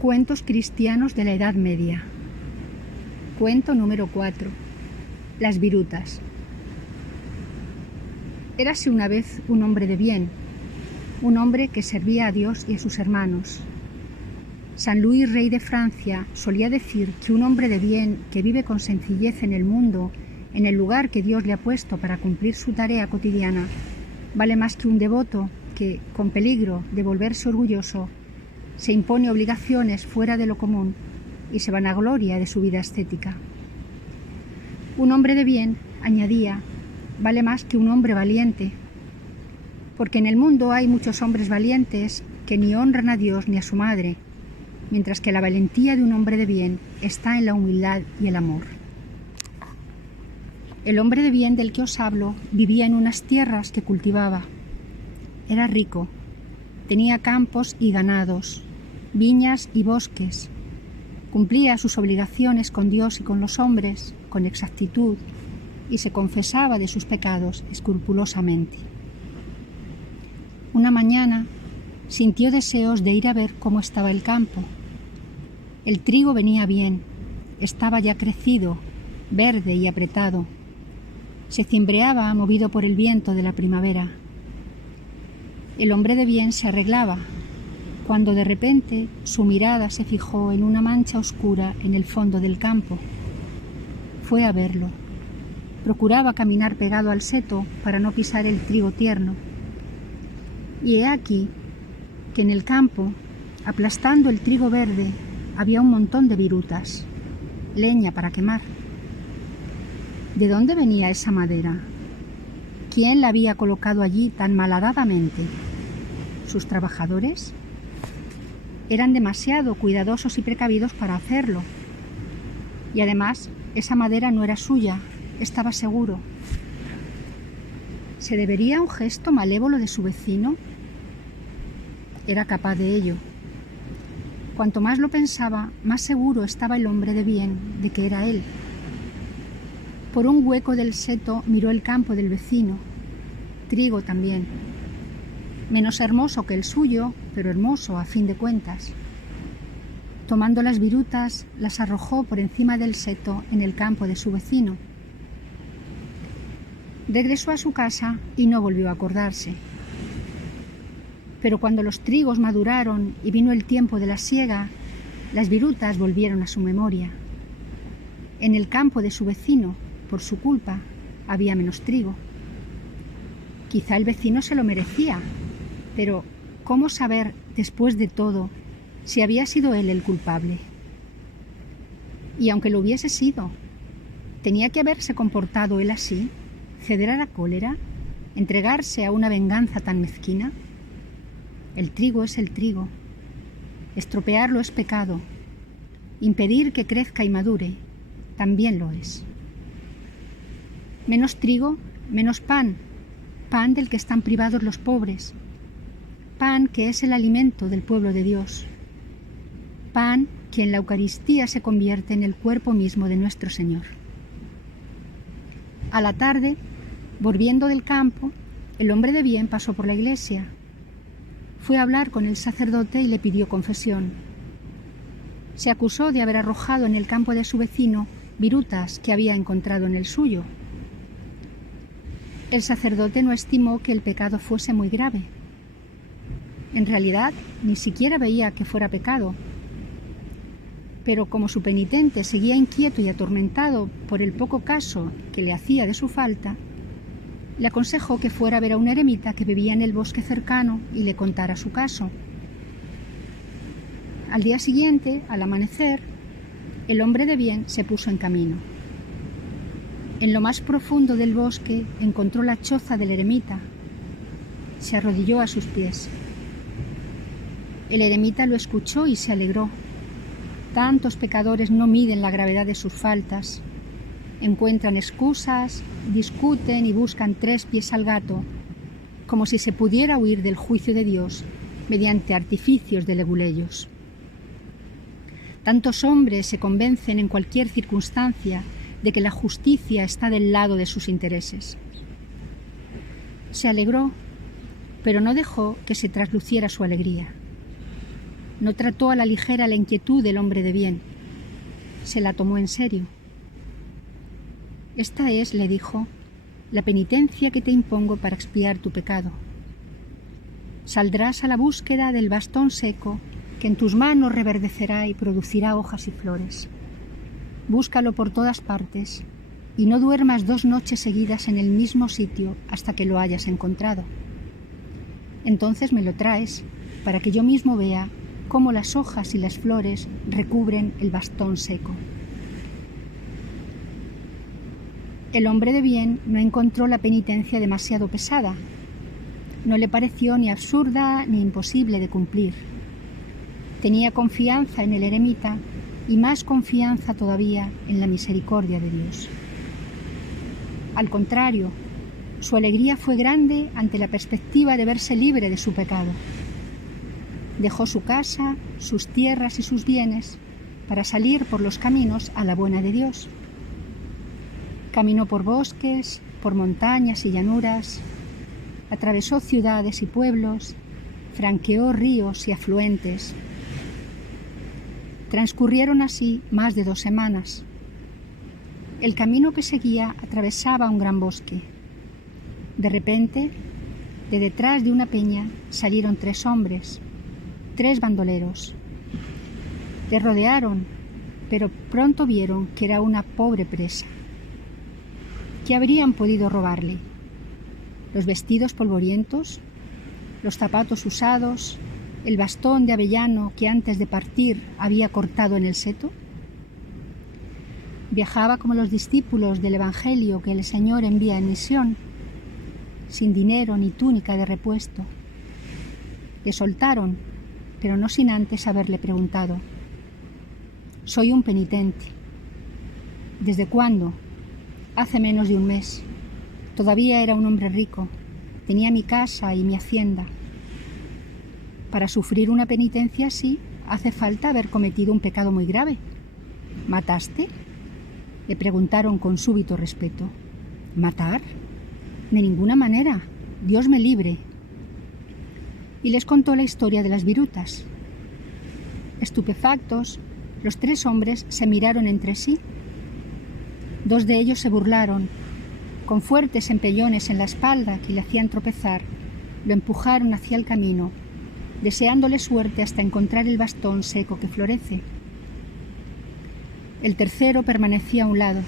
Cuentos cristianos de la Edad Media. Cuento número 4. Las virutas. Érase una vez un hombre de bien, un hombre que servía a Dios y a sus hermanos. San Luis, rey de Francia, solía decir que un hombre de bien que vive con sencillez en el mundo, en el lugar que Dios le ha puesto para cumplir su tarea cotidiana, vale más que un devoto que, con peligro de volverse orgulloso, se impone obligaciones fuera de lo común y se vanagloria de su vida ascética. Un hombre de bien, añadía, vale más que un hombre valiente, porque en el mundo hay muchos hombres valientes que ni honran a Dios ni a su madre, mientras que la valentía de un hombre de bien está en la humildad y el amor. El hombre de bien del que os hablo vivía en unas tierras que cultivaba. Era rico, tenía campos y ganados, viñas y bosques, cumplía sus obligaciones con Dios y con los hombres con exactitud y se confesaba de sus pecados escrupulosamente. Una mañana sintió deseos de ir a ver cómo estaba el campo. El trigo venía bien, estaba ya crecido, verde y apretado. Se cimbreaba movido por el viento de la primavera. El hombre de bien se arreglaba, cuando de repente su mirada se fijó en una mancha oscura en el fondo del campo. Fue a verlo. Procuraba caminar pegado al seto para no pisar el trigo tierno. Y he aquí que en el campo, aplastando el trigo verde, había un montón de virutas, leña para quemar. ¿De dónde venía esa madera? ¿Quién la había colocado allí tan malhadadamente? ¿Sus trabajadores? Eran demasiado cuidadosos y precavidos para hacerlo. Y además, esa madera no era suya, estaba seguro. ¿Se debería a un gesto malévolo de su vecino? Era capaz de ello. Cuanto más lo pensaba, más seguro estaba el hombre de bien de que era él. Por un hueco del seto miró el campo del vecino, trigo también. Menos hermoso que el suyo, pero hermoso a fin de cuentas. Tomando las virutas, las arrojó por encima del seto en el campo de su vecino. Regresó a su casa y no volvió a acordarse. Pero cuando los trigos maduraron y vino el tiempo de la siega, las virutas volvieron a su memoria. En el campo de su vecino, por su culpa, había menos trigo. Quizá el vecino se lo merecía, pero ¿cómo saber, después de todo, si había sido él el culpable? Y aunque lo hubiese sido, ¿tenía que haberse comportado él así? ¿Ceder a la cólera? ¿Entregarse a una venganza tan mezquina? El trigo es el trigo. Estropearlo es pecado. Impedir que crezca y madure también lo es. Menos trigo, menos pan, pan del que están privados los pobres, pan que es el alimento del pueblo de Dios, pan que en la Eucaristía se convierte en el cuerpo mismo de nuestro Señor. A la tarde, volviendo del campo, el hombre de bien pasó por la iglesia. Fue a hablar con el sacerdote y le pidió confesión. Se acusó de haber arrojado en el campo de su vecino virutas que había encontrado en el suyo. El sacerdote no estimó que el pecado fuese muy grave. En realidad, ni siquiera veía que fuera pecado. Pero como su penitente seguía inquieto y atormentado por el poco caso que le hacía de su falta, le aconsejó que fuera a ver a un eremita que vivía en el bosque cercano y le contara su caso. Al día siguiente, al amanecer, el hombre de bien se puso en camino. En lo más profundo del bosque encontró la choza del eremita. Se arrodilló a sus pies. El eremita lo escuchó y se alegró. Tantos pecadores no miden la gravedad de sus faltas. Encuentran excusas, discuten y buscan tres pies al gato, como si se pudiera huir del juicio de Dios mediante artificios de leguleyos. Tantos hombres se convencen en cualquier circunstancia de que la justicia está del lado de sus intereses. Se alegró, pero no dejó que se trasluciera su alegría. No trató a la ligera la inquietud del hombre de bien. Se la tomó en serio. Esta es, le dijo, la penitencia que te impongo para expiar tu pecado. Saldrás a la búsqueda del bastón seco que en tus manos reverdecerá y producirá hojas y flores. Búscalo por todas partes y no duermas 2 noches seguidas en el mismo sitio hasta que lo hayas encontrado. Entonces me lo traes para que yo mismo vea cómo las hojas y las flores recubren el bastón seco. El hombre de bien no encontró la penitencia demasiado pesada. No le pareció ni absurda ni imposible de cumplir. Tenía confianza en el eremita y más confianza todavía en la misericordia de Dios. Al contrario, su alegría fue grande ante la perspectiva de verse libre de su pecado. Dejó su casa, sus tierras y sus bienes para salir por los caminos a la buena de Dios. Caminó por bosques, por montañas y llanuras, atravesó ciudades y pueblos, franqueó ríos y afluentes. Transcurrieron así más de 2 semanas. El camino que seguía atravesaba un gran bosque. De repente, de detrás de una peña salieron 3 hombres, 3 bandoleros. Le rodearon, pero pronto vieron que era una pobre presa. ¿Qué habrían podido robarle? ¿Los vestidos polvorientos? ¿Los zapatos usados? ¿El bastón de avellano que antes de partir había cortado en el seto? Viajaba como los discípulos del Evangelio que el Señor envía en misión, sin dinero ni túnica de repuesto. Le soltaron, pero no sin antes haberle preguntado: «Soy un penitente». «¿Desde cuándo?» «Hace menos de 1 mes. Todavía era un hombre rico. Tenía mi casa y mi hacienda». «Para sufrir una penitencia así, hace falta haber cometido un pecado muy grave». «¿Mataste?», le preguntaron con súbito respeto. «¿Matar? De ninguna manera. Dios me libre». Y les contó la historia de las virutas. Estupefactos, los 3 hombres se miraron entre sí. 2 de ellos se burlaron. Con fuertes empellones en la espalda que le hacían tropezar, lo empujaron hacia el camino, deseándole suerte hasta encontrar el bastón seco que florece. El tercero permanecía a un lado.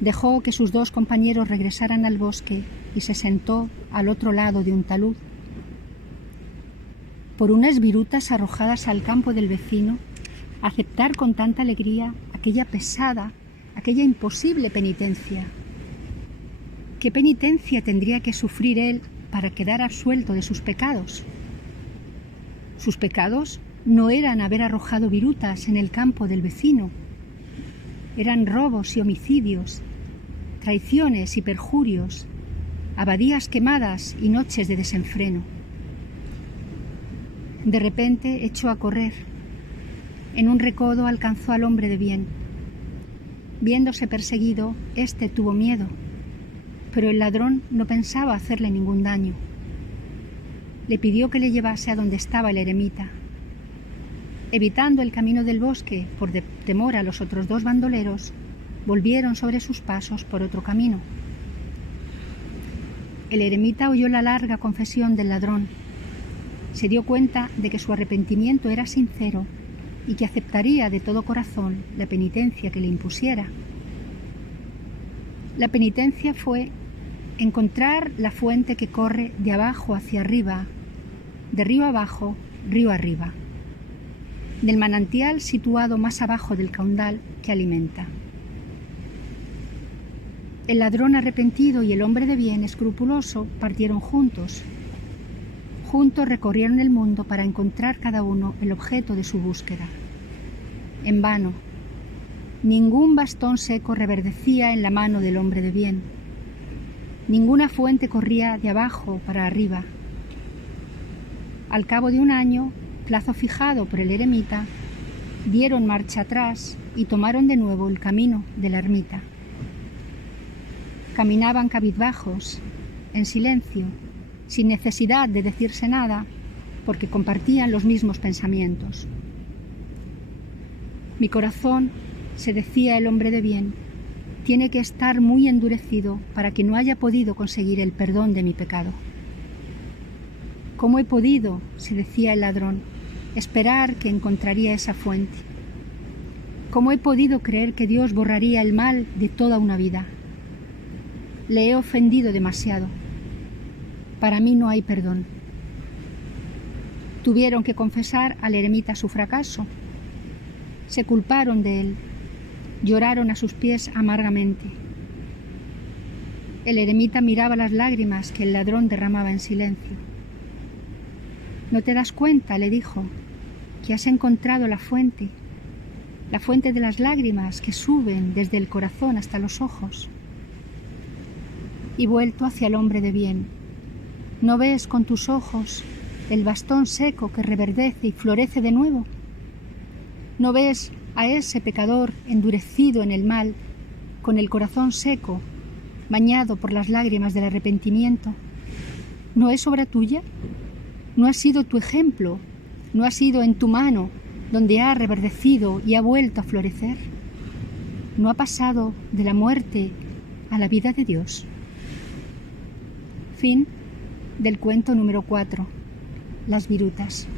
Dejó que sus 2 compañeros regresaran al bosque y se sentó al otro lado de un talud. Por unas virutas arrojadas al campo del vecino, aceptar con tanta alegría aquella pesada, aquella imposible penitencia. ¿Qué penitencia tendría que sufrir él para quedar absuelto de sus pecados? Sus pecados no eran haber arrojado virutas en el campo del vecino. Eran robos y homicidios, traiciones y perjurios, abadías quemadas y noches de desenfreno. De repente echó a correr. En un recodo alcanzó al hombre de bien. Viéndose perseguido, éste tuvo miedo, pero el ladrón no pensaba hacerle ningún daño. Le pidió que le llevase a donde estaba el eremita. Evitando el camino del bosque por temor a los otros 2 bandoleros, volvieron sobre sus pasos por otro camino. El eremita oyó la larga confesión del ladrón. Se dio cuenta de que su arrepentimiento era sincero y que aceptaría de todo corazón la penitencia que le impusiera. La penitencia fue encontrar la fuente que corre de abajo hacia arriba, de río abajo, río arriba, del manantial situado más abajo del caudal que alimenta. El ladrón arrepentido y el hombre de bien escrupuloso partieron juntos. Juntos recorrieron el mundo para encontrar cada uno el objeto de su búsqueda. En vano. Ningún bastón seco reverdecía en la mano del hombre de bien. Ninguna fuente corría de abajo para arriba. Al cabo de 1 año, plazo fijado por el eremita, dieron marcha atrás y tomaron de nuevo el camino de la ermita. Caminaban cabizbajos, en silencio, sin necesidad de decirse nada, porque compartían los mismos pensamientos. Mi corazón, se decía el hombre de bien, tiene que estar muy endurecido para que no haya podido conseguir el perdón de mi pecado. ¿Cómo he podido, se decía el ladrón, esperar que encontraría esa fuente? ¿Cómo he podido creer que Dios borraría el mal de toda una vida? Le he ofendido demasiado. Para mí no hay perdón. Tuvieron que confesar al eremita su fracaso. Se culparon de él. Lloraron a sus pies amargamente. El eremita miraba las lágrimas que el ladrón derramaba en silencio. ¿No te das cuenta?, le dijo, que has encontrado la fuente de las lágrimas que suben desde el corazón hasta los ojos. Y vuelto hacia el hombre de bien, ¿no ves con tus ojos el bastón seco que reverdece y florece de nuevo? ¿No ves a ese pecador endurecido en el mal, con el corazón seco, bañado por las lágrimas del arrepentimiento? ¿No es obra tuya? ¿No ha sido tu ejemplo? ¿No ha sido en tu mano donde ha reverdecido y ha vuelto a florecer? ¿No ha pasado de la muerte a la vida de Dios? Fin del cuento número 4, Las Virutas.